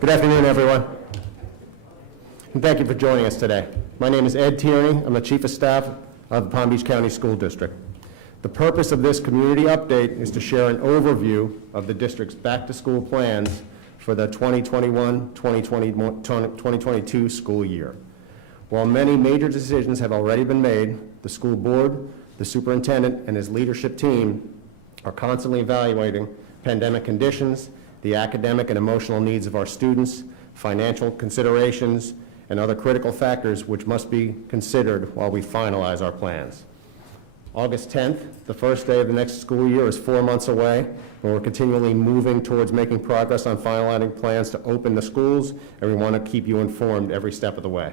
Good afternoon, everyone, and thank you for joining us today. My name is Ed Tierney. I'm the Chief of Staff of the Palm Beach County School District. The purpose of this community update is to share an overview of the district's back-to-school plans for the 2021-2022 school year. While many major decisions have already been made, the school board, the superintendent, and his leadership team are constantly evaluating pandemic conditions, the academic and emotional needs of our students, financial considerations, and other critical factors which must be considered while we finalize our plans. August 10th, the first day of the next school year, is 4 months away, and we're continually moving towards making progress on finalizing plans to open the schools, and we want to keep you informed every step of the way.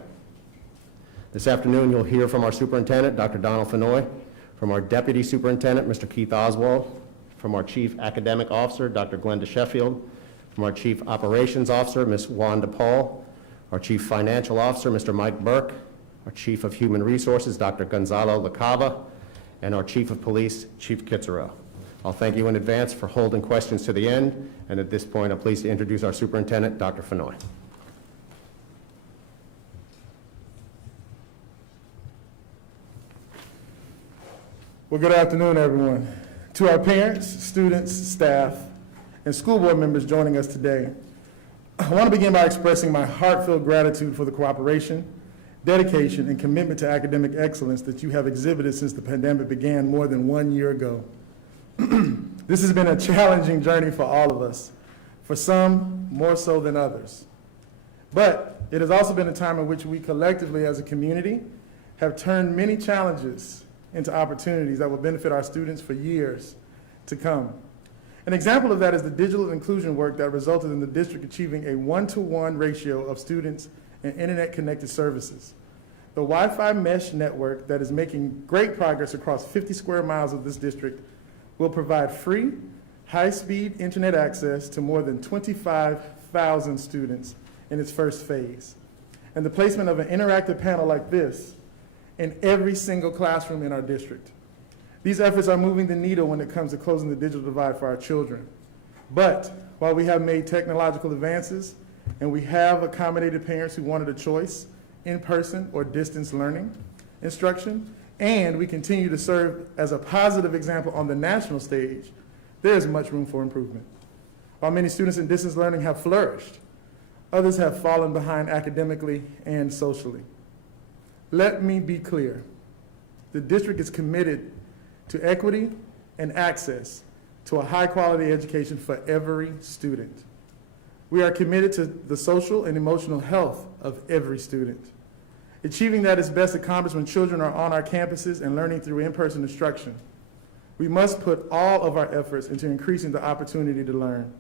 This afternoon, you'll hear from our superintendent, Dr. Donald Fenoy, from our deputy superintendent, Mr. Keith Oswald, from our Chief Academic Officer, Dr. Glenda Sheffield, from our Chief Operations Officer, Ms. Wanda Paul, our Chief Financial Officer, Mr. Mike Burke, our Chief of Human Resources, Dr. Gonzalo LaCava, and our Chief of Police, Chief Kitzero. I'll thank you in advance for holding questions to the end, and at this point, I'm pleased to introduce our superintendent, Dr. Fenoy. Well, good afternoon, everyone. To our parents, students, staff, and school board members joining us today, I want to begin by expressing my heartfelt gratitude for the cooperation, dedication, and commitment to academic excellence that you have exhibited since the pandemic began more than 1 year ago. This has been a challenging journey for all of us, for some more so than others. But it has also been a time in which we collectively as a community have turned many challenges into opportunities that will benefit our students for years to come. An example of that is the digital inclusion work that resulted in the district achieving a 1-to-1 ratio of students and internet-connected services. The Wi-Fi mesh network that is making great progress across 50 square miles of this district will provide free, high-speed internet access to more than 25,000 students in its first phase. And the placement of an interactive panel like this in every single classroom in our district. These efforts are moving the needle when it comes to closing the digital divide for our children. But while we have made technological advances and we have accommodated parents who wanted a choice, in-person or distance learning instruction, and we continue to serve as a positive example on the national stage, there is much room for improvement. While many students in distance learning have flourished, others have fallen behind academically and socially. Let me be clear. The district is committed to equity and access to a high-quality education for every student. We are committed to the social and emotional health of every student. Achieving that is best accomplished when children are on our campuses and learning through in-person instruction. We must put all of our efforts into increasing the opportunity to learn.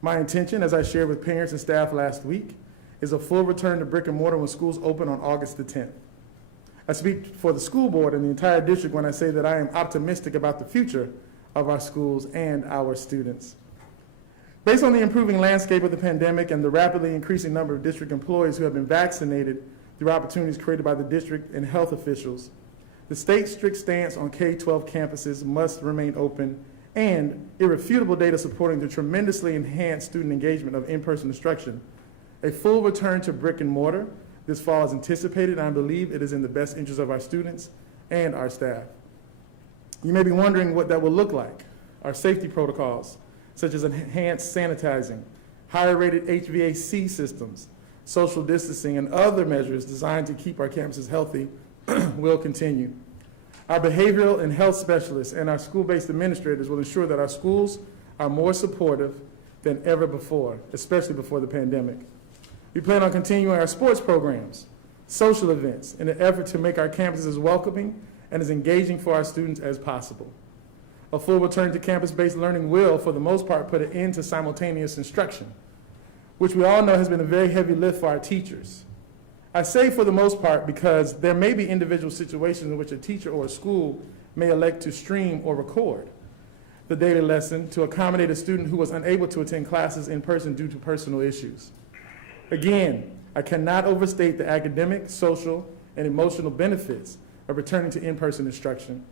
My intention, as I shared with parents and staff last week, is a full return to brick and mortar when schools open on August the 10th. I speak for the school board and the entire district when I say that I am optimistic about the future of our schools and our students. Based on the improving landscape of the pandemic and the rapidly increasing number of district employees who have been vaccinated through opportunities created by the district and health officials, the state's strict stance on K-12 campuses must remain open, and irrefutable data supporting the tremendously enhanced student engagement of in-person instruction. A full return to brick and mortar this fall is anticipated, and I believe it is in the best interest of our students and our staff. You may be wondering what that will look like. Our safety protocols, such as enhanced sanitizing, higher rated HVAC systems, social distancing, and other measures designed to keep our campuses healthy will continue. Our behavioral and health specialists and our school-based administrators will ensure that our schools are more supportive than ever before, especially before the pandemic. We plan on continuing our sports programs, social events, in an effort to make our campuses as welcoming and as engaging for our students as possible. A full return to campus-based learning will, for the most part, put an end to simultaneous instruction, which we all know has been a very heavy lift for our teachers. I say for the most part because there may be individual situations in which a teacher or a school may elect to stream or record the daily lesson to accommodate a student who was unable to attend classes in person due to personal issues. Again, I cannot overstate the academic, social, and emotional benefits of returning to in-person instruction.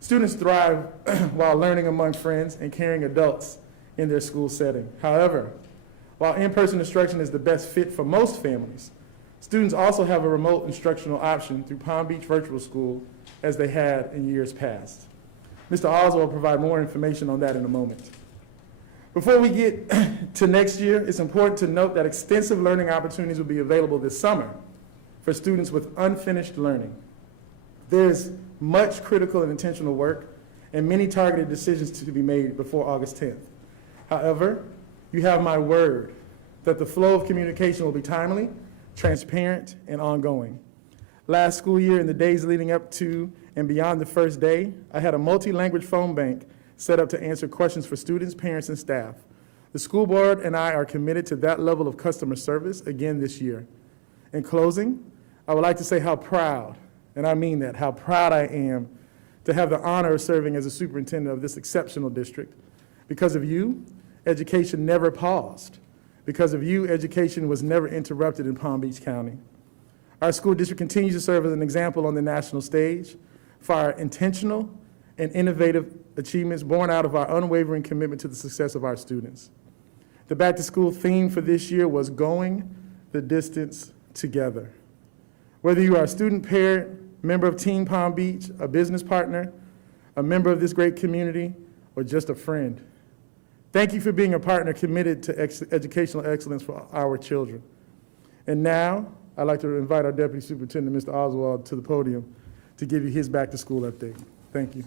Students thrive while learning among friends and caring adults in their school setting. However, While in-person instruction is the best fit for most families, students also have a remote instructional option through Palm Beach Virtual School, as they had in years past. Mr. Oswald will provide more information on that in a moment. Before we get to next year, it's important to note that extensive learning opportunities will be available this summer for students with unfinished learning. There's much critical and intentional work and many targeted decisions to be made before August 10th. However, you have my word that the flow of communication will be timely, transparent, and ongoing. Last school year, in the days leading up to and beyond the first day, I had a multi-language phone bank set up to answer questions for students, parents, and staff. The school board and I are committed to that level of customer service again this year. In closing, I would like to say how proud, and I mean that, how proud I am to have the honor of serving as a superintendent of this exceptional district. Because of you, education never paused. Because of you, education was never interrupted in Palm Beach County. Our school district continues to serve as an example on the national stage for our intentional and innovative achievements born out of our unwavering commitment to the success of our students. The back-to-school theme for this year was going the distance together. Whether you are a student, parent, member of Team Palm Beach, a business partner, a member of this great community, or just a friend, thank you for being a partner committed to educational excellence for our children. And now, I'd like to invite our Deputy Superintendent, Mr. Oswald, to the podium to give you his back-to-school update. Thank you.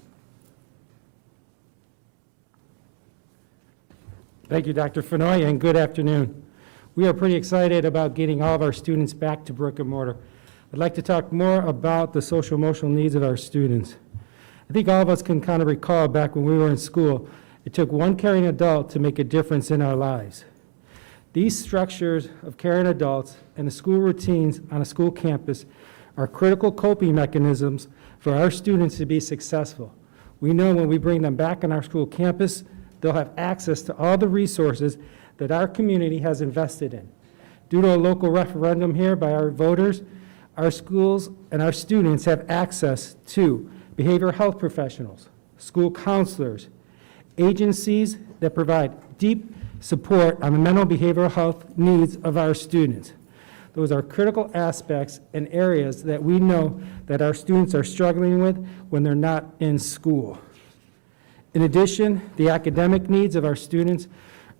Thank you, Dr. Fenoy, and good afternoon. We are pretty excited about getting all of our students back to brick and mortar. I'd like to talk more about the social emotional needs of our students. I think all of us can kind of recall back when we were in school, it took one caring adult to make a difference in our lives. These structures of caring adults and the school routines on a school campus are critical coping mechanisms for our students to be successful. We know when we bring them back on our school campus, they'll have access to all the resources that our community has invested in. Due to a local referendum here by our voters, our schools and our students have access to behavioral health professionals, school counselors, agencies that provide deep support on the mental behavioral health needs of our students. Those are critical aspects and areas that we know that our students are struggling with when they're not in school. In addition, the academic needs of our students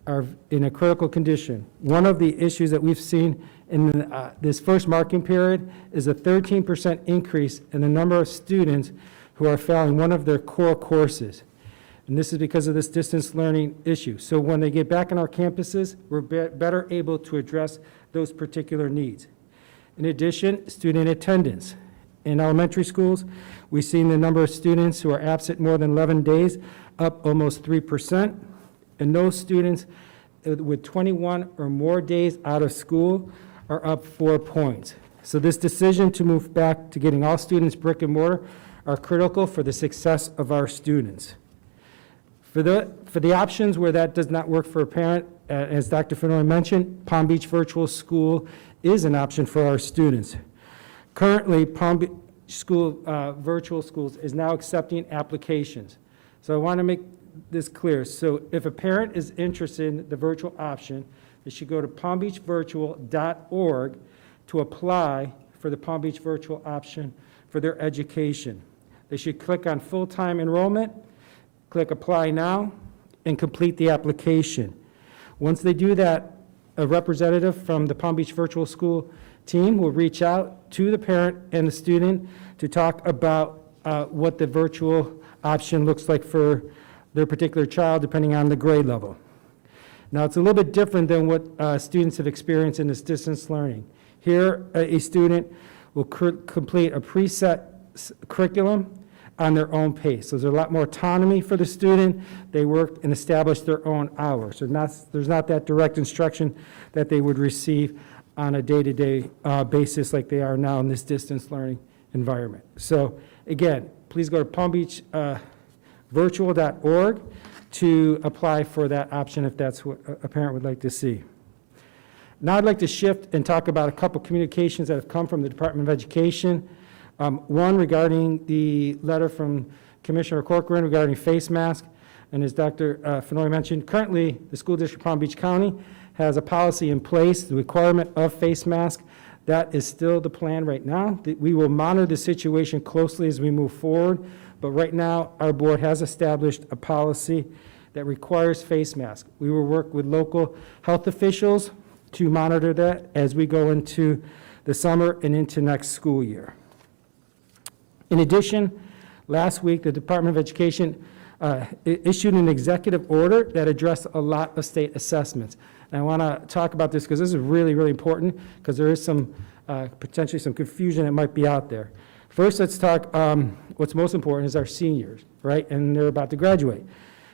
are in a critical condition. One of the issues that we've seen in this first marking period is a 13% increase in the number of students who are failing one of their core courses. And this is because of this distance learning issue. So when they get back on our campuses, we're better able to address those particular needs. In addition, student attendance. In elementary schools, we've seen the number of students who are absent more than 11 days up almost 3%. And those students with 21 or more days out of school are up 4 points. So this decision to move back to getting all students brick and mortar are critical for the success of our students. For the options where that does not work for a parent, as Dr. Fenoy mentioned, Palm Beach Virtual School is an option for our students. Currently, Palm Beach School, Virtual Schools is now accepting applications. So I want to make this clear. So if a parent is interested in the virtual option, they should go to palmbeachvirtual.org to apply for the Palm Beach Virtual option for their education. They should click on full-time enrollment, click Apply Now, and complete the application. Once they do that, a representative from the Palm Beach Virtual School team will reach out to the parent and the student to talk about what the virtual option looks like for their particular child, depending on the grade level. Now, it's a little bit different than what students have experienced in this distance learning. Here, a student will complete a preset curriculum on their own pace. So there's a lot more autonomy for the student. They work and establish their own hours. So there's not that direct instruction that they would receive on a day-to-day basis like they are now in this distance learning environment. So again, please go to palmbeachvirtual.org to apply for that option if that's what a parent would like to see. Now I'd like to shift and talk about a couple communications that have come from the Department of Education. One regarding the letter from Commissioner Corcoran regarding face masks. And as Dr. Fenoy mentioned, currently the School District of Palm Beach County has a policy in place, the requirement of face mask. That is still the plan right now. We will monitor the situation closely as we move forward, but right now, our board has established a policy that requires face masks. We will work with local health officials to monitor that as we go into the summer and into next school year. In addition, last week, the Department of Education issued an executive order that addressed a lot of state assessments. And I want to talk about this because this is really, really important because there is some potentially some confusion that might be out there. First, let's talk what's most important is our seniors, right? And they're about to graduate.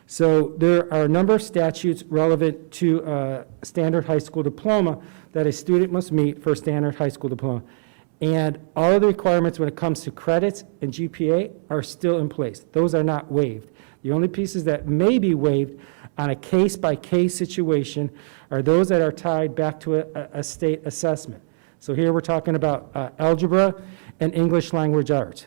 So there are a number of statutes relevant to a standard high school diploma that a student must meet for a standard high school diploma. And all of the requirements when it comes to credits and GPA are still in place. Those are not waived. The only pieces that may be waived on a case-by-case situation are those that are tied back to a state assessment. So here we're talking about algebra and English language arts.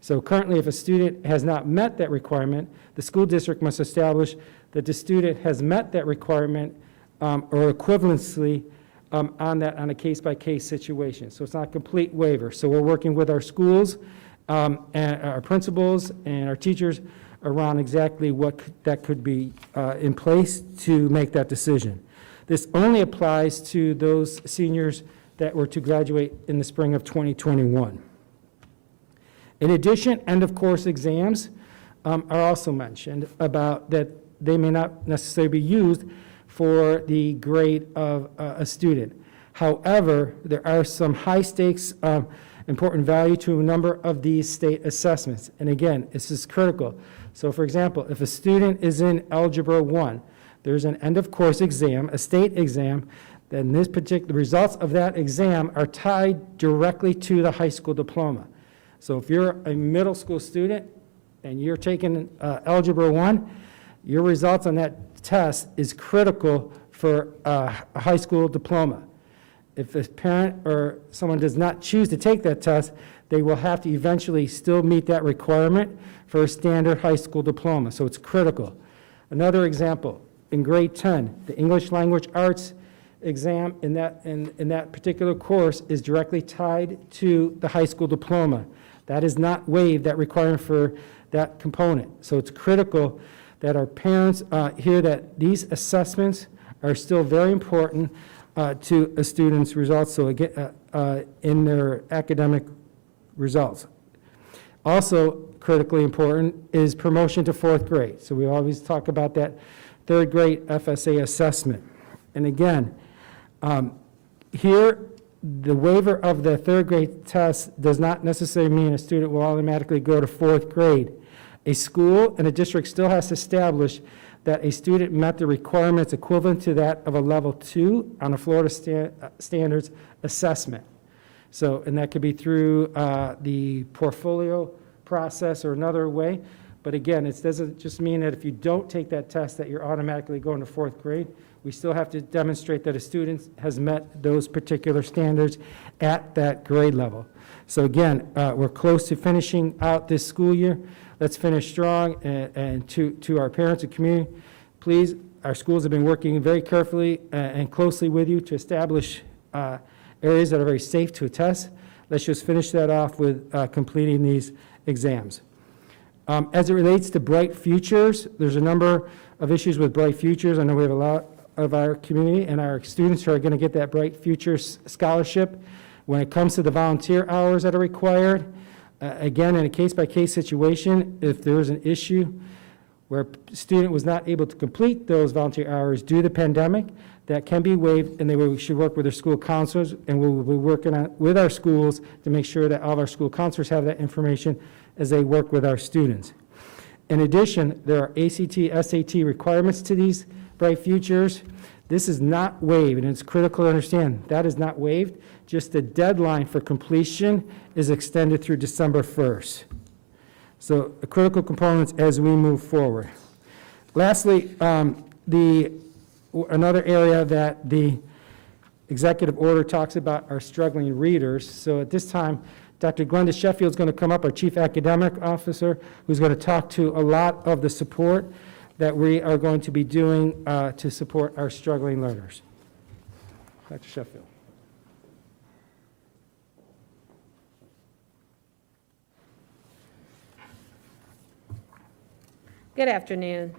So currently, if a student has not met that requirement, the school district must establish that the student has met that requirement or equivalency on a case-by-case situation. So it's not a complete waiver. So we're working with our schools and our principals and our teachers around exactly what that could be in place to make that decision. This only applies to those seniors that were to graduate in the spring of 2021. In addition, end-of-course exams are also mentioned about that they may not necessarily be used for the grade of a student. However, there are some high-stakes important value to a number of these state assessments. And again, this is critical. So for example, if a student is in Algebra 1, there's an end-of-course exam, a state exam, then the results of that exam are tied directly to the high school diploma. So if you're a middle school student and you're taking Algebra 1, your results on that test is critical for a high school diploma. If a parent or someone does not choose to take that test, they will have to eventually still meet that requirement for a standard high school diploma, so it's critical. Another example, in grade 10, the English language arts exam in that particular course is directly tied to the high school diploma. That is not waived, that requirement for that component. So it's critical that our parents hear that these assessments are still very important to a student's results, so again, in their academic results. Also critically important is promotion to 4th grade. So we always talk about that 3rd grade FSA assessment. And again, here, the waiver of the 3rd grade test does not necessarily mean a student will automatically go to 4th grade. A school and a district still has to establish that a student met the requirements equivalent to that of a level 2 on a Florida standards assessment. So, and that could be through the portfolio process or another way. But again, it doesn't just mean that if you don't take that test that you're automatically going to 4th grade. We still have to demonstrate that a student has met those particular standards at that grade level. So again, we're close to finishing out this school year. Let's finish strong, and to our parents and community, please, our schools have been working very carefully and closely with you to establish areas that are very safe to attest. Let's just finish that off with completing these exams. As it relates to Bright Futures, there's a number of issues with Bright Futures. I know we have a lot of our community and our students who are going to get that Bright Futures scholarship. When it comes to the volunteer hours that are required, again, in a case-by-case situation, if there is an issue where a student was not able to complete those volunteer hours due to the pandemic, that can be waived, and we should work with their school counselors, and we will be working with our schools to make sure that all of our school counselors have that information as they work with our students. In addition, there are ACT, SAT requirements to these Bright Futures. This is not waived, and it's critical to understand that is not waived. Just the deadline for completion is extended through December 1st. So the critical components as we move forward. Lastly, another area that the executive order talks about are struggling readers. So at this time, Dr. Glenda Sheffield is going to come up, our Chief Academic Officer, who's going to talk to a lot of the support that we are going to be doing to support our struggling learners. Dr. Sheffield. Good afternoon.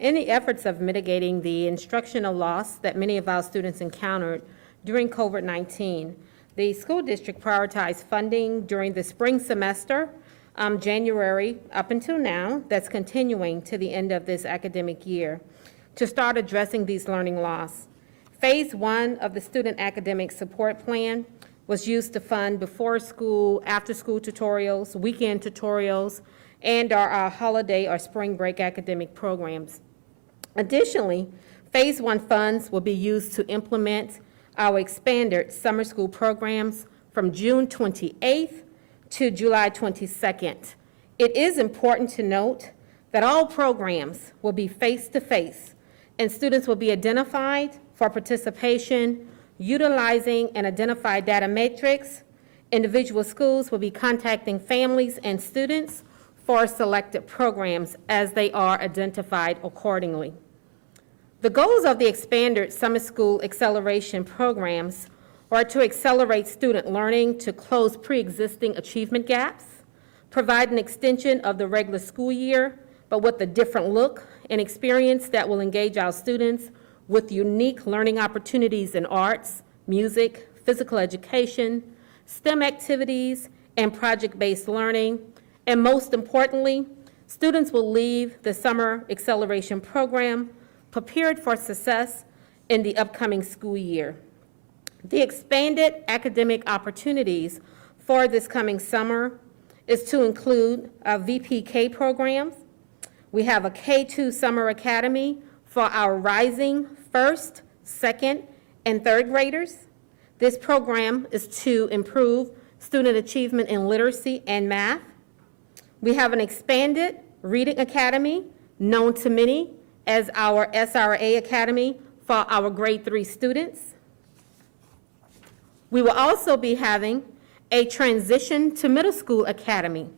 In the efforts of mitigating the instructional loss that many of our students encountered during COVID-19, the school district prioritized funding during the spring semester, January up until now, that's continuing to the end of this academic year, to start addressing these learning loss. Phase 1 of the Student Academic Support Plan was used to fund before school, after school tutorials, weekend tutorials, and our holiday or spring break academic programs. Additionally, Phase 1 funds will be used to implement our expanded summer school programs from June 28th to July 22nd. It is important to note that all programs will be face-to-face, and students will be identified for participation utilizing an identified data matrix. Individual schools will be contacting families and students for selected programs as they are identified accordingly. The goals of the expanded summer school acceleration programs are to accelerate student learning to close pre-existing achievement gaps, provide an extension of the regular school year, but with a different look and experience that will engage our students with unique learning opportunities in arts, music, physical education, STEM activities, and project-based learning. And most importantly, students will leave the summer acceleration program prepared for success in the upcoming school year. The expanded academic opportunities for this coming summer is to include VPK programs. We have a K-2 Summer Academy for our rising first, second, and third graders. This program is to improve student achievement in literacy and math. We have an expanded Reading Academy, known to many as our SRA Academy, for our grade 3 students. We will also be having a Transition to Middle School Academy.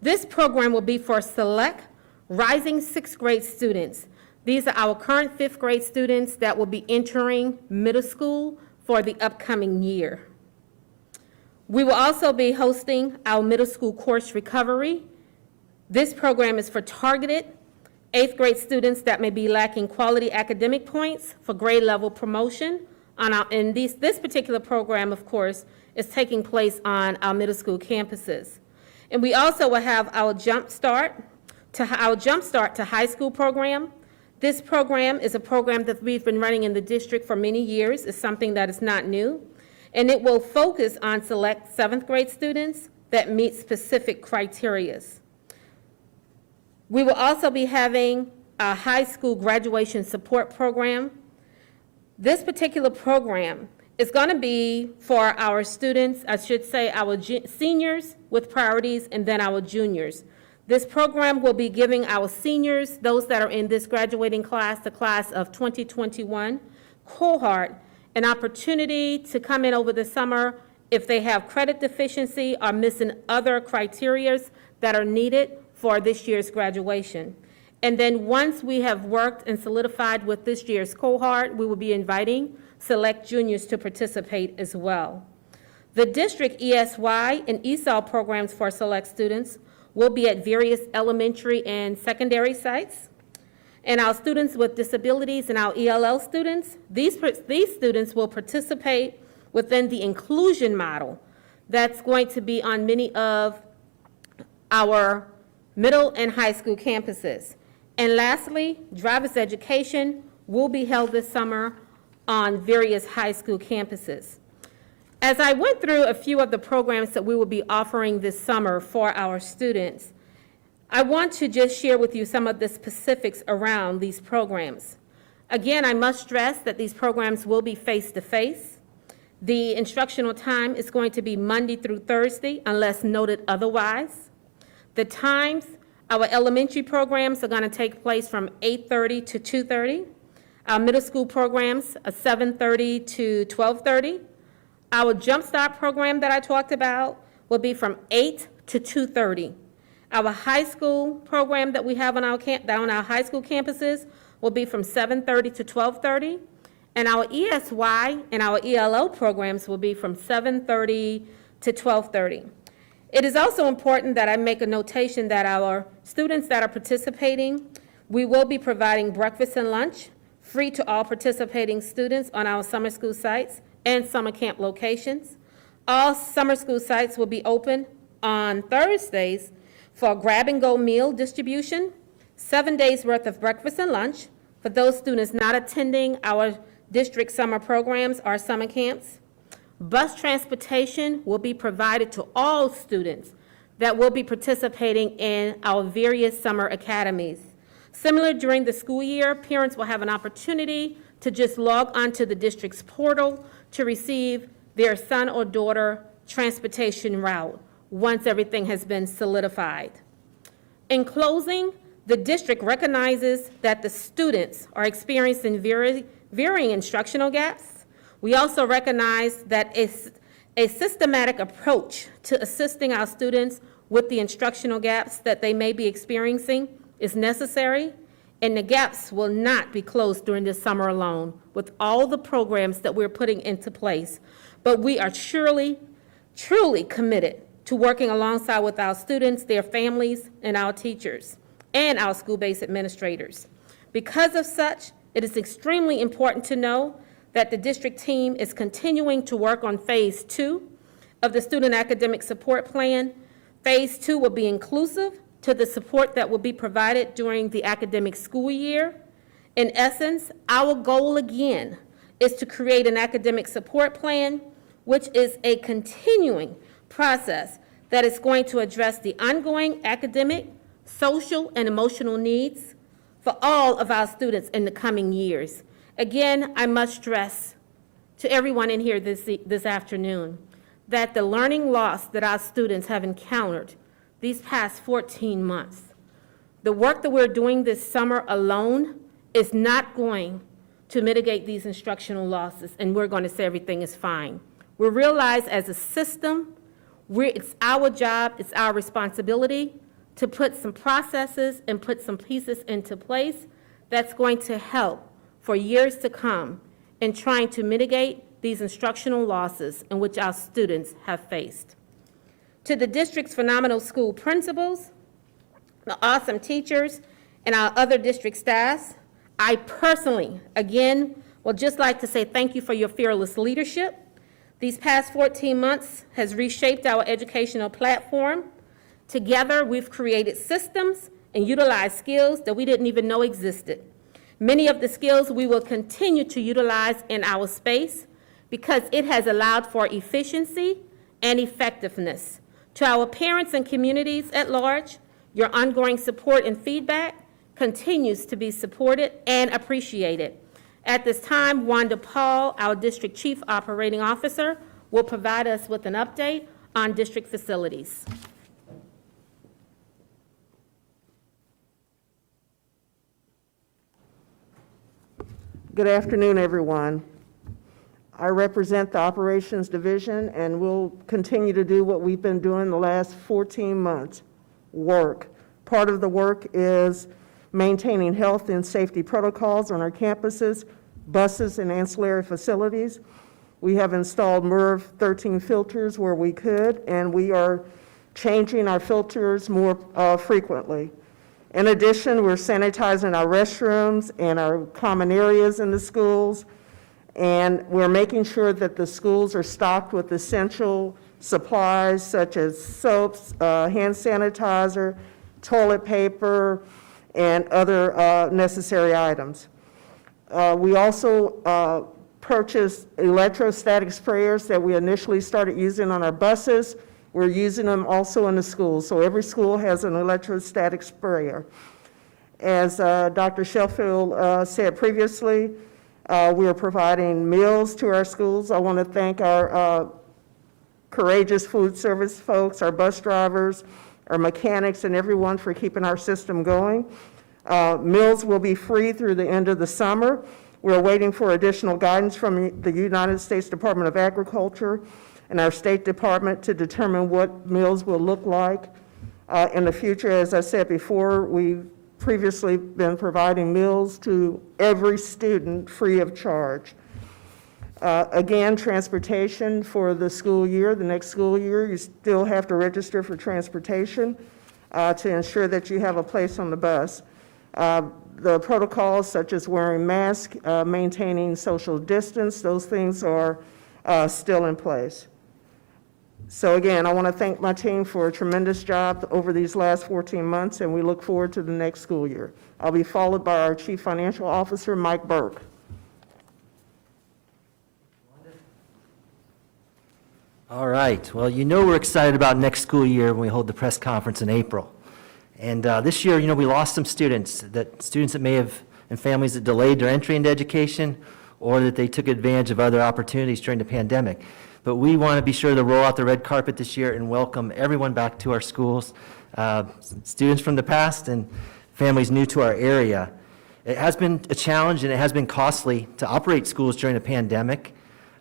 This program will be for select rising 6th grade students. These are our current 5th grade students that will be entering middle school for the upcoming year. We will also be hosting our middle school course recovery. This program is for targeted 8th grade students that may be lacking quality academic points for grade level promotion. This particular program, of course, is taking place on our middle school campuses. And we also will have our Jump Start to High School program. This program is a program that we've been running in the district for many years. It's something that is not new. And it will focus on select 7th grade students that meet specific criteria. We will also be having a high school graduation support program. This particular program is going to be for our students, I should say our seniors with priorities, and then our juniors. This program will be giving our seniors, those that are in this graduating class, the class of 2021 cohort, an opportunity to come in over the summer if they have credit deficiency or missing other criteria that are needed for this year's graduation. And then once we have worked and solidified with this year's cohort, we will be inviting select juniors to participate as well. The district ESY and ESOL programs for select students will be at various elementary and secondary sites. And our students with disabilities and our ELL students, these students will participate within the inclusion model that's going to be on many of our middle and high school campuses. And lastly, driver's education will be held this summer on various high school campuses. As I went through a few of the programs that we will be offering this summer for our students, I want to just share with you some of the specifics around these programs. Again, I must stress that these programs will be face-to-face. The instructional time is going to be Monday through Thursday, unless noted otherwise. The times, our elementary programs are going to take place from 8:30 to 2:30. Our middle school programs are 7:30 to 12:30. Our Jump Start program that I talked about will be from 8 to 2:30. Our high school program that we have on our high school campuses will be from 7:30 to 12:30. And our ESY and our ELO programs will be from 7:30 to 12:30. It is also important that I make a notation that our students that are participating, we will be providing breakfast and lunch free to all participating students on our summer school sites and summer camp locations. All summer school sites will be open on Thursdays for grab-and-go meal distribution, 7 days' worth of breakfast and lunch for those students not attending our district summer programs or summer camps. Bus transportation will be provided to all students that will be participating in our various summer academies. Similar during the school year, parents will have an opportunity to just log onto the district's portal to receive their son or daughter transportation route once everything has been solidified. In closing, the district recognizes that the students are experiencing varying instructional gaps. We also recognize that a systematic approach to assisting our students with the instructional gaps that they may be experiencing is necessary, and the gaps will not be closed during this summer alone with all the programs that we're putting into place. But we are truly committed to working alongside with our students, their families, and our teachers, and our school-based administrators. Because of such, it is extremely important to know that the district team is continuing to work on Phase 2 of the Student Academic Support Plan. Phase 2 will be inclusive to the support that will be provided during the academic school year. In essence, our goal again is to create an academic support plan, which is a continuing process that is going to address the ongoing academic, social, and emotional needs for all of our students in the coming years. Again, I must stress to everyone in here this afternoon that the learning loss that our students have encountered these past 14 months, the work that we're doing this summer alone is not going to mitigate these instructional losses, and we're going to say everything is fine. We realize as a system, it's our job, it's our responsibility to put some processes and put some pieces into place that's going to help for years to come in trying to mitigate these instructional losses in which our students have faced. To the district's phenomenal school principals, the awesome teachers, and our other district staffs, I personally, again, would just like to say thank you for your fearless leadership. These past 14 months has reshaped our educational platform. Together, we've created systems and utilized skills that we didn't even know existed. Many of the skills we will continue to utilize in our space because it has allowed for efficiency and effectiveness. To our parents and communities at large, your ongoing support and feedback continues to be supported and appreciated. At this time, Wanda Paul, our District Chief Operating Officer, will provide us with an update on district facilities. Good afternoon, everyone. I represent the Operations Division, and we'll continue to do what we've been doing the last 14 months, work. Part of the work is maintaining health and safety protocols on our campuses, buses, and ancillary facilities. We have installed MERV 13 filters where we could, and we are changing our filters more frequently. In addition, we're sanitizing our restrooms and our common areas in the schools, and we're making sure that the schools are stocked with essential supplies such as soaps, hand sanitizer, toilet paper, and other necessary items. We also purchased electrostatic sprayers that we initially started using on our buses. We're using them also in the schools, so every school has an electrostatic sprayer. As Dr. Sheffield said previously, we are providing meals to our schools. I want to thank our courageous food service folks, our bus drivers, our mechanics, and everyone for keeping our system going. Meals will be free through the end of the summer. We're waiting for additional guidance from the United States Department of Agriculture and our State Department to determine what meals will look like in the future. As I said before, we've previously been providing meals to every student free of charge. Again, transportation for the school year, the next school year, you still have to register for transportation to ensure that you have a place on the bus. The protocols such as wearing masks, maintaining social distance, those things are still in place. So again, I want to thank my team for a tremendous job over these last 14 months, and we look forward to the next school year. I'll be followed by our Chief Financial Officer, Mike Burke. All right. Well, you know we're excited about next school year when we hold the press conference in April. And this year, we lost some students that may have, and families that delayed their entry into education or that they took advantage of other opportunities during the pandemic. But we want to be sure to roll out the red carpet this year and welcome everyone back to our schools, students from the past and families new to our area. It has been a challenge and it has been costly to operate schools during the pandemic.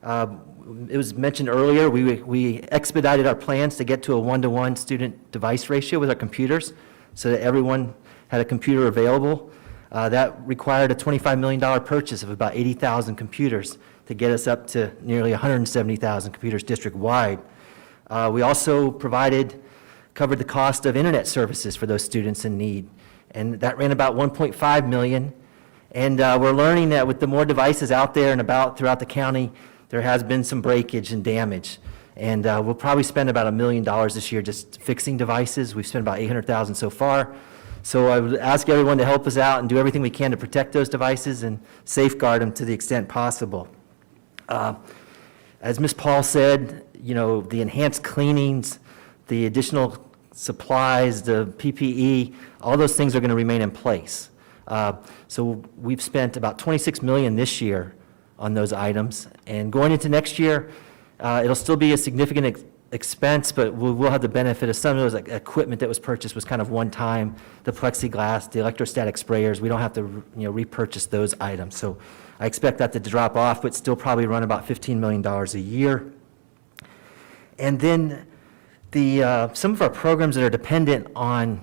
It was mentioned earlier, we expedited our plans to get to a 1-to-1 student device ratio with our computers so that everyone had a computer available. That required a $25 million purchase of about 80,000 computers to get us up to nearly 170,000 computers district-wide. We also covered the cost of internet services for those students in need, and that ran about $1.5 million. And we're learning that with the more devices out there and about throughout the county, there has been some breakage and damage. And we'll probably spend about $1 million this year just fixing devices. We've spent about $800,000 so far. So I would ask everyone to help us out and do everything we can to protect those devices and safeguard them to the extent possible. As Ms. Paul said, the enhanced cleanings, the additional supplies, the PPE, all those things are going to remain in place. So we've spent about $26 million this year on those items. And going into next year, it'll still be a significant expense, but we'll have the benefit of some of those equipment that was purchased was kind of one time, the plexiglass, the electrostatic sprayers. We don't have to repurchase those items. So I expect that to drop off, but still probably run about $15 million a year. And then some of our programs that are dependent on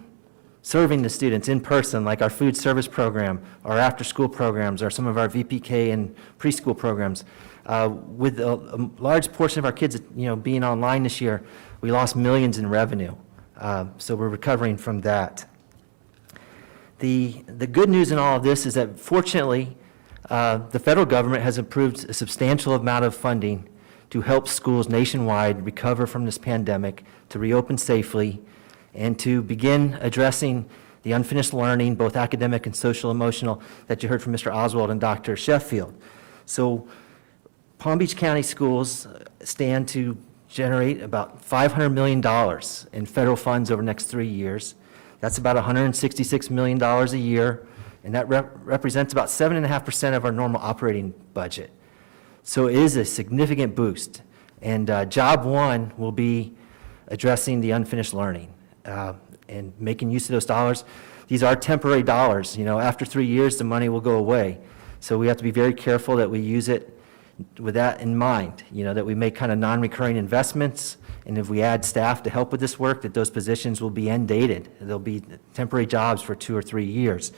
serving the students in person, like our food service program, our after-school programs, or some of our VPK and preschool programs. With a large portion of our kids, being online this year, we lost millions in revenue. So we're recovering from that. The good news in all of this is that fortunately, the federal government has approved a substantial amount of funding to help schools nationwide recover from this pandemic, to reopen safely, and to begin addressing the unfinished learning, both academic and social emotional, that you heard from Mr. Oswald and Dr. Sheffield. So Palm Beach County schools stand to generate about $500 million in federal funds over the next 3 years. That's about $166 million a year, and that represents about 7.5% of our normal operating budget. So it is a significant boost, and job one will be addressing the unfinished learning and making use of those dollars. These are temporary dollars. After 3 years, the money will go away. So we have to be very careful that we use it with that in mind, that we make kind of non-recurring investments, and if we add staff to help with this work, that those positions will be end-dated. They'll be temporary jobs for 2 or 3 years.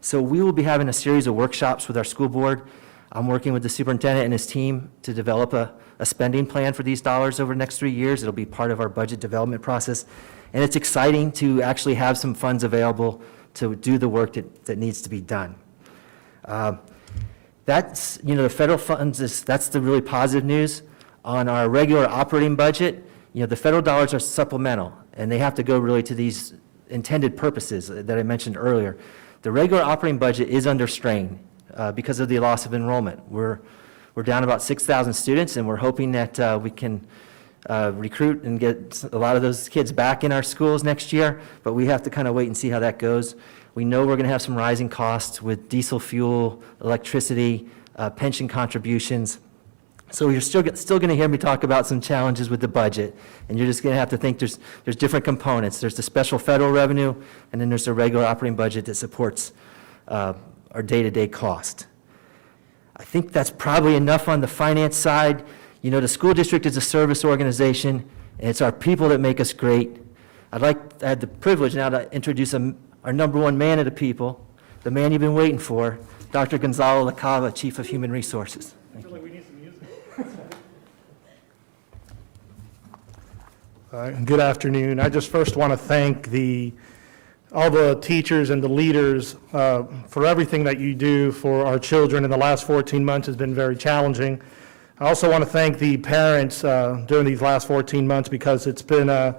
So we will be having a series of workshops with our school board. I'm working with the superintendent and his team to develop a spending plan for these dollars over the next 3 years. It'll be part of our budget development process. And it's exciting to actually have some funds available to do the work that needs to be done. That's, the federal funds, that's the really positive news. On our regular operating budget, the federal dollars are supplemental, and they have to go really to these intended purposes that I mentioned earlier. The regular operating budget is under strain because of the loss of enrollment. We're down about 6,000 students, and we're hoping that we can recruit and get a lot of those kids back in our schools next year, but we have to kind of wait and see how that goes. We know we're going to have some rising costs with diesel fuel, electricity, pension contributions. So you're still going to hear me talk about some challenges with the budget, and you're just going to have to think there's different components. There's the special federal revenue, and then there's the regular operating budget that supports our day-to-day cost. I think that's probably enough on the finance side. The school district is a service organization, and it's our people that make us great. I had the privilege now to introduce our number one man of the people, the man you've been waiting for, Dr. Gonzalo LaCava, Chief of Human Resources. Thank you. Good afternoon. I just first want to thank all the teachers and the leaders for everything that you do for our children in the last 14 months has been very challenging. I also want to thank the parents during these last 14 months because it's been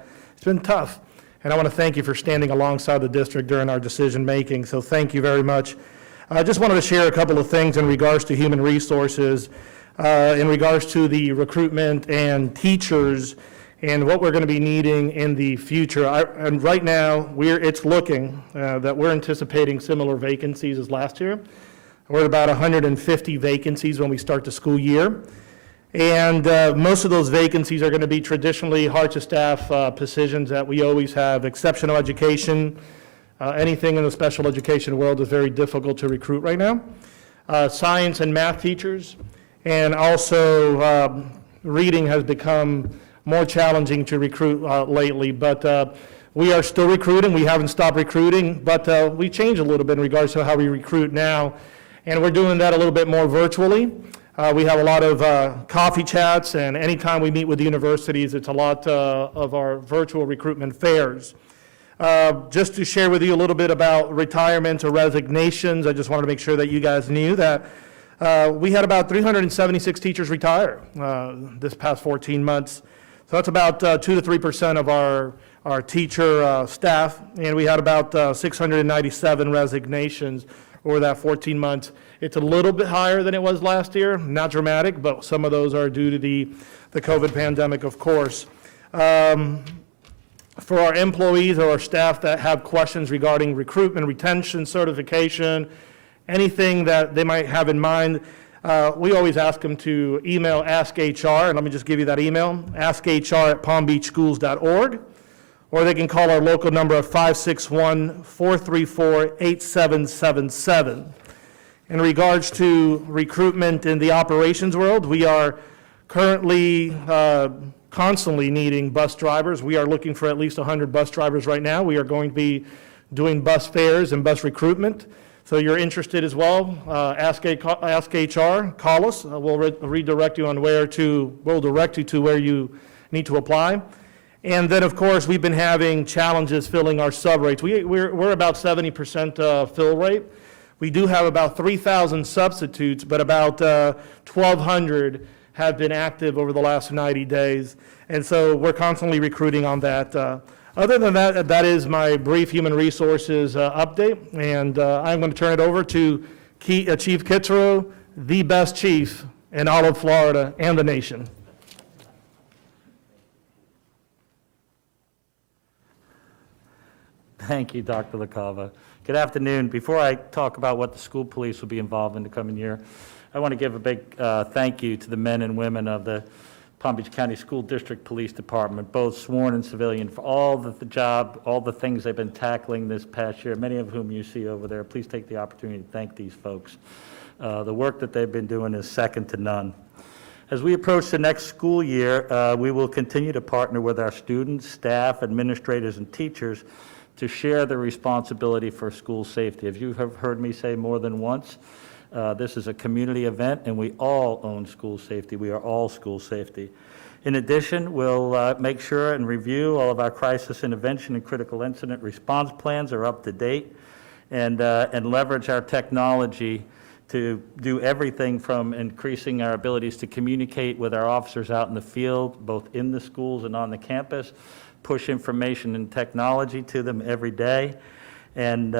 tough. And I want to thank you for standing alongside the district during our decision making. So thank you very much. I just wanted to share a couple of things in regards to human resources, in regards to the recruitment and teachers and what we're going to be needing in the future. And right now, it's looking that we're anticipating similar vacancies as last year. We're at about 150 vacancies when we start the school year. And most of those vacancies are going to be traditionally hard-to-staff positions that we always have. Exceptional education, anything in the special education world is very difficult to recruit right now. Science and math teachers, and also reading has become more challenging to recruit lately, but we are still recruiting. We haven't stopped recruiting, but we changed a little bit in regards to how we recruit now, and we're doing that a little bit more virtually. We have a lot of coffee chats, and anytime we meet with the universities, it's a lot of our virtual recruitment fairs. Just to share with you a little bit about retirements or resignations, I just wanted to make sure that you guys knew that we had about 376 teachers retire this past 14 months. So that's about 2 to 3% of our teacher staff, and we had about 697 resignations over that 14 months. It's a little bit higher than it was last year, not dramatic, but some of those are due to the COVID pandemic, of course. For our employees or our staff that have questions regarding recruitment, retention, certification, anything that they might have in mind, we always ask them to email Ask HR, and let me just give you that email, askhr@palmbeachschools.org, or they can call our local number of 561-434-8777. In regards to recruitment in the operations world, we are currently constantly needing bus drivers. We are looking for at least 100 bus drivers right now. We are going to be doing bus fairs and bus recruitment. So you're interested as well, ask HR, call us. We'll redirect you on we'll direct you to where you need to apply. And then, of course, we've been having challenges filling our sub rates. We're about 70% fill rate. We do have about 3,000 substitutes, but about 1,200 have been active over the last 90 days. And so we're constantly recruiting on that. Other than that, that is my brief human resources update, and I'm going to turn it over to Chief Kitzrow, the best chief in all of Florida and the nation. Thank you, Dr. LaCava. Good afternoon. Before I talk about what the school police will be involved in the coming year, I want to give a big thank you to the men and women of the Palm Beach County School District Police Department, both sworn and civilian, for all the things they've been tackling this past year, many of whom you see over there. Please take the opportunity to thank these folks. The work that they've been doing is second to none. As we approach the next school year, we will continue to partner with our students, staff, administrators, and teachers to share the responsibility for school safety. As you have heard me say more than once, this is a community event, and we all own school safety. We are all school safety. In addition, we'll make sure and review all of our crisis intervention and critical incident response plans are up to date, and leverage our technology to do everything from increasing our abilities to communicate with our officers out in the field, both in the schools and on the campus, push information and technology to them every day, and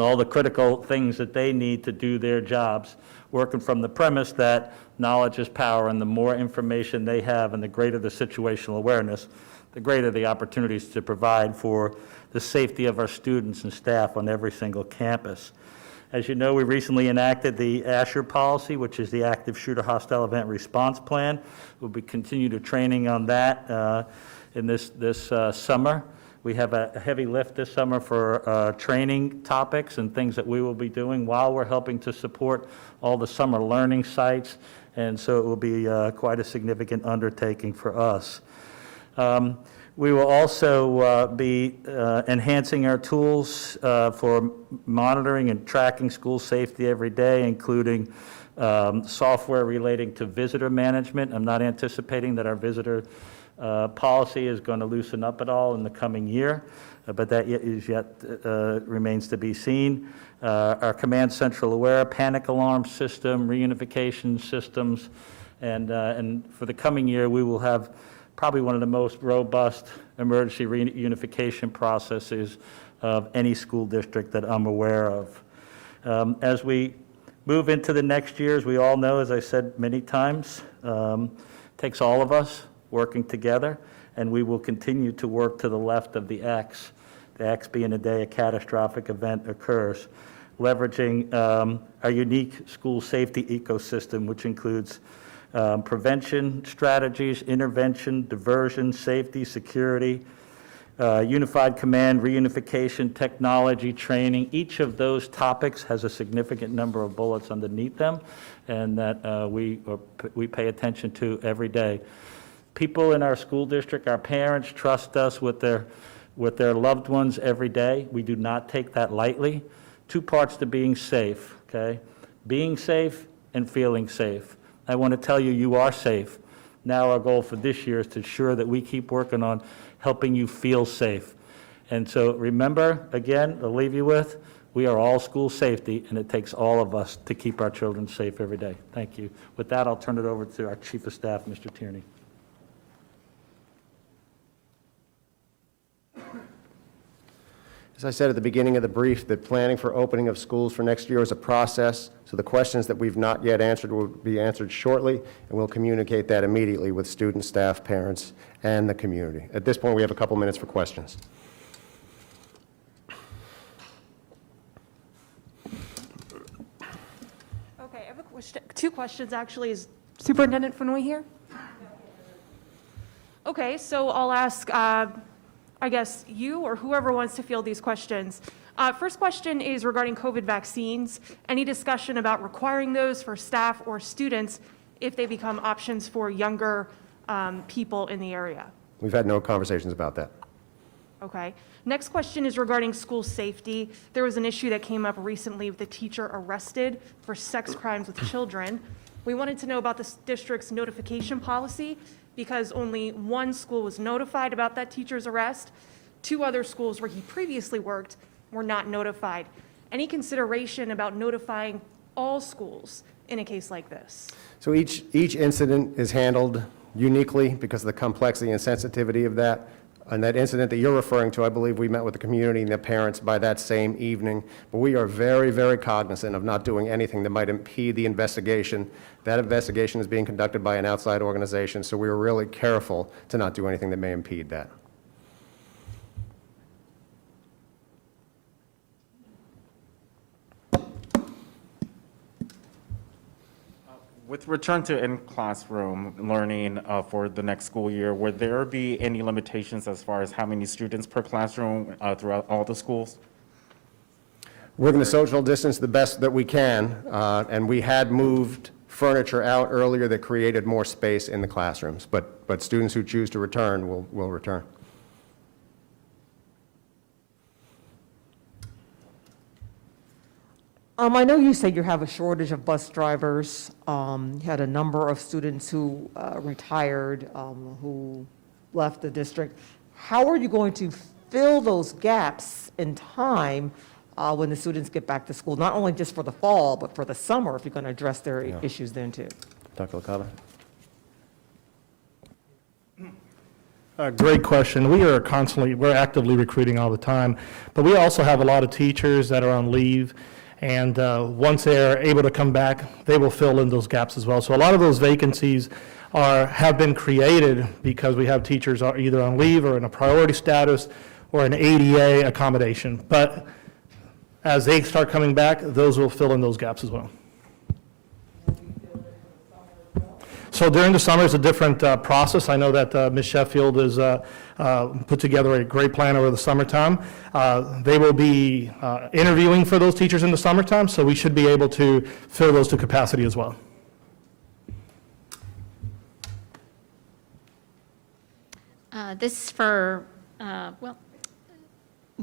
all the critical things that they need to do their jobs, working from the premise that knowledge is power, and the more information they have and the greater the situational awareness, the greater the opportunities to provide for the safety of our students and staff on every single campus. As you know, we recently enacted the ASHER policy, which is the Active Shooter Hostile Event Response Plan. We'll be continue to training on that in this summer. We have a heavy lift this summer for training topics and things that we will be doing while we're helping to support all the summer learning sites, and so it will be quite a significant undertaking for us. We will also be enhancing our tools for monitoring and tracking school safety every day, including software relating to visitor management. I'm not anticipating that our visitor policy is going to loosen up at all in the coming year, but that remains to be seen. Our Command Central Aware panic alarm system, reunification systems, and for the coming year, we will have probably one of the most robust emergency reunification processes of any school district that I'm aware of. As we move into the next year, as we all know, as I said many times, takes all of us working together, and we will continue to work to the left of the X being the day a catastrophic event occurs, leveraging our unique school safety ecosystem, which includes prevention strategies, intervention, diversion, safety, security, unified command, reunification, technology, training. Each of those topics has a significant number of bullets underneath them, and that we pay attention to every day. People in our school district, our parents, trust us with their loved ones every day. We do not take that lightly. Two parts to being safe, okay? Being safe and feeling safe. I want to tell you, you are safe. Now our goal for this year is to ensure that we keep working on helping you feel safe. And so remember, again, I'll leave you with, we are all school safety, and it takes all of us to keep our children safe every day. Thank you. With that, I'll turn it over to our Chief of Staff, Mr. Tierney. As I said at the beginning of the brief, that planning for opening of schools for next year is a process, so the questions that we've not yet answered will be answered shortly, and we'll communicate that immediately with students, staff, parents, and the community. At this point, we have a couple minutes for questions. Okay, I have two questions, actually. Is Superintendent Fenoy here? Okay, so I'll ask, I guess, you or whoever wants to field these questions. First question is regarding COVID vaccines. Any discussion about requiring those for staff or students if they become options for younger people in the area? We've had no conversations about that. Okay. Next question is regarding school safety. There was an issue that came up recently with a teacher arrested for sex crimes with children. We wanted to know about the district's notification policy because only one school was notified about that teacher's arrest. Two other schools where he previously worked were not notified. Any consideration about notifying all schools in a case like this? So each incident is handled uniquely because of the complexity and sensitivity of that. On that incident that you're referring to, I believe we met with the community and the parents by that same evening. But we are very, very cognizant of not doing anything that might impede the investigation. That investigation is being conducted by an outside organization, so we are really careful to not do anything that may impede that. With return to in-classroom learning for the next school year, would there be any limitations as far as how many students per classroom throughout all the schools? We're going to social distance the best that we can, and we had moved furniture out earlier that created more space in the classrooms, but students who choose to return will return. I know you said you have a shortage of bus drivers. You had a number of students who retired, who left the district. How are you going to fill those gaps in time when the students get back to school, not only just for the fall, but for the summer, if you're going to address their issues then too? Dr. LaCava? Great question. We're actively recruiting all the time, but we also have a lot of teachers that are on leave, and once they're able to come back, they will fill in those gaps as well. So a lot of those vacancies have been created because we have teachers are either on leave or in a priority status or an ADA accommodation. But as they start coming back, those will fill in those gaps as well. So during the summer, it's a different process. I know that Ms. Sheffield has put together a great plan over the summertime. They will be interviewing for those teachers in the summertime, so we should be able to fill those to capacity as well. This is for,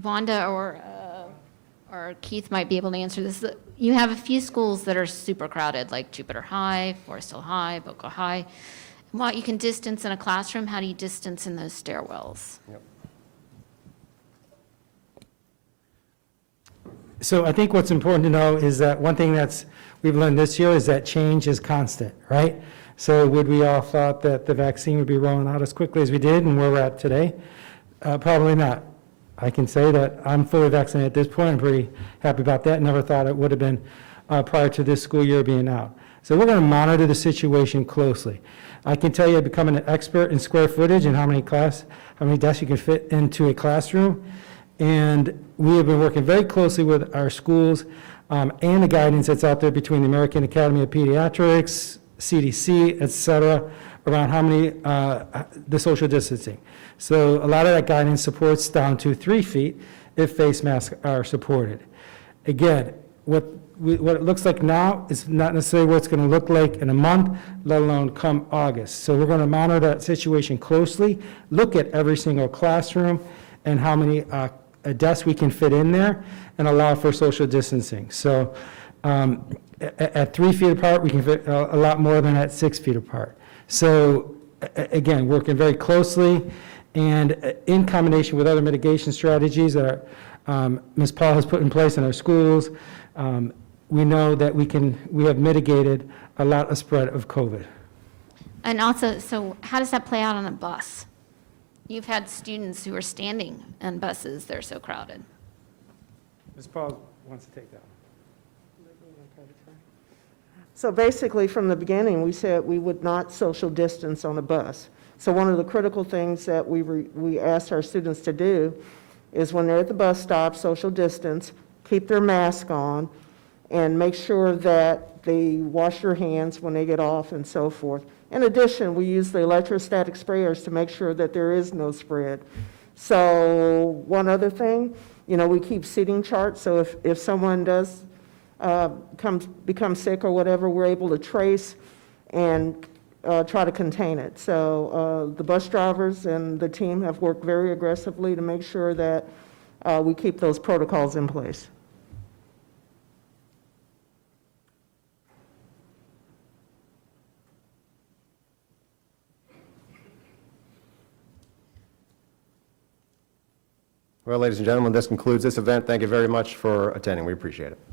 Wanda or Keith might be able to answer this. You have a few schools that are super crowded, like Jupiter High, Forest Hill High, Boca High. What you can distance in a classroom, how do you distance in those stairwells? So I think what's important to know is that one thing we've learned this year is that change is constant, right? So would we all thought that the vaccine would be rolling out as quickly as we did and where we're at today? Probably not. I can say that I'm fully vaccinated at this point. I'm pretty happy about that. Never thought it would have been prior to this school year being out. So we're going to monitor the situation closely. I can tell you, becoming an expert in square footage and how many desks you can fit into a classroom. And we have been working very closely with our schools and the guidance that's out there between the American Academy of Pediatrics, CDC, et cetera, around how many, the social distancing. So a lot of that guidance supports down to 3 feet if face masks are supported. Again, what it looks like now is not necessarily what it's going to look like in a month, let alone come August. So we're going to monitor that situation closely, look at every single classroom and how many desks we can fit in there and allow for social distancing. So at 3 feet apart, we can fit a lot more than at 6 feet apart. So again, working very closely and in combination with other mitigation strategies that Ms. Paul has put in place in our schools, we know that we have mitigated a lot of spread of COVID. And also, so how does that play out on a bus? You've had students who are standing on buses, they're so crowded. Ms. Paul wants to take that one. So basically, from the beginning, we said we would not social distance on a bus. So one of the critical things that we asked our students to do is when they're at the bus stop, social distance, keep their mask on, and make sure that they wash their hands when they get off and so forth. In addition, we use the electrostatic sprayers to make sure that there is no spread. So one other thing, we keep seating charts, so if someone does become sick or whatever, we're able to trace and try to contain it. So the bus drivers and the team have worked very aggressively to make sure that we keep those protocols in place. Well, ladies and gentlemen, this concludes this event. Thank you very much for attending. We appreciate it.